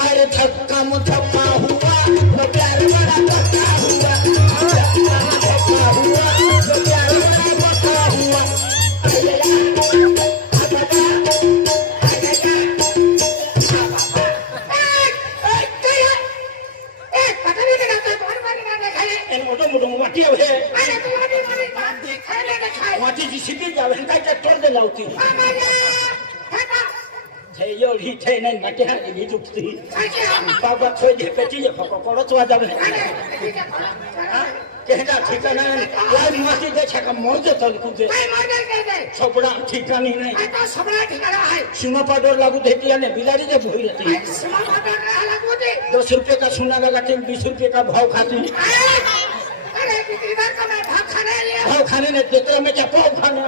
अरे धक्का मुधक्का हुआ तो प्यार बड़ा धक्का हुआ, धक्का मुधक्का हुआ तो प्यार बड़ा धक्का हुआ। मोठं मोठं वाटी आहे वाटीची शिटी जावे काय तोड लावती एवढी थे नाही माटी हाती दुखती बाबा थोय झेपेची पकडच वाजावे केहना ठिकाणा वाई माटी देखा का मोर देतो कुठे छोपडा ठिकाणी नाही सीमा पाडोर लागू देती आणि बिलाडी जे भोई रहती 10 रुपये का सोना लगाते 20 रुपये का भाव खाते भाव खाने ने तेरे में क्या भाव खाने